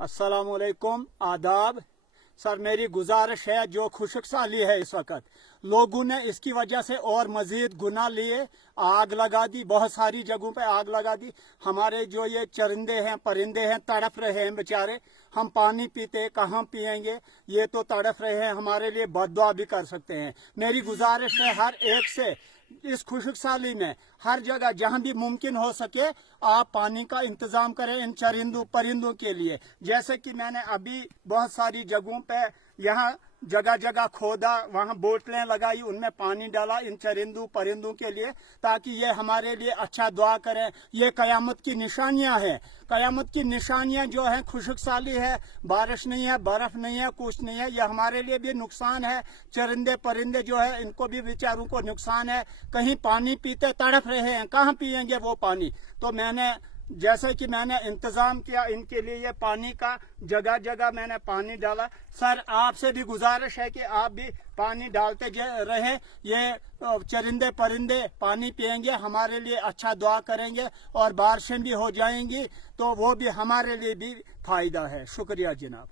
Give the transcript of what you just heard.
अस्सलामुअलैकुम, आदाब। सर, मेरी गुजारिश है, जो खुशक साली है इस वक्त, लोगों ने इसकी वजह से और मजीद गुनाह लिए, आग लगा दी, बहुत सारी जगहों पे आग लगा दी। हमारे जो ये चरिंदे हैं, परिंदे हैं, तड़प रहे हैं बेचारे। हम पानी पीते कहाँ पिएंगे, ये तो तड़प रहे हैं, हमारे लिए बद्दुआ भी कर सकते हैं। मेरी गुजारिश है हर एक से, इस खुशक साली में हर जगह जहां भी मुमकिन हो सके आप पानी का इंतजाम करें इन चरिंदों परिंदों के लिए। जैसे कि मैंने अभी बहुत सारी जगहों पे यहाँ जगह जगह खोदा, वहाँ बोतलें लगाई, उनमें पानी डाला इन चरिंदों परिंदों के लिए, ताकि ये हमारे लिए अच्छा दुआ करें। ये कयामत की निशानियां हैं। कयामत की निशानियां जो हैं, खुशक साली है, बारिश नहीं है, बर्फ नहीं है, कुछ नहीं है, ये हमारे लिए भी नुकसान है। चरिंदे परिंदे जो है इनको भी बेचारों को नुकसान है। कहीं पानी पीते तड़प रहे हैं, कहाँ पिएंगे वो पानी। तो जैसे कि मैंने इंतजाम किया इनके लिए, ये पानी का जगह जगह मैंने पानी डाला। सर, आपसे भी गुजारिश है कि आप भी पानी डालते रहे। ये चरिंदे परिंदे पानी पिएंगे, हमारे लिए अच्छा दुआ करेंगे और बारिशें भी हो जाएंगी, तो वो भी हमारे लिए भी फायदा है। शुक्रिया जनाब।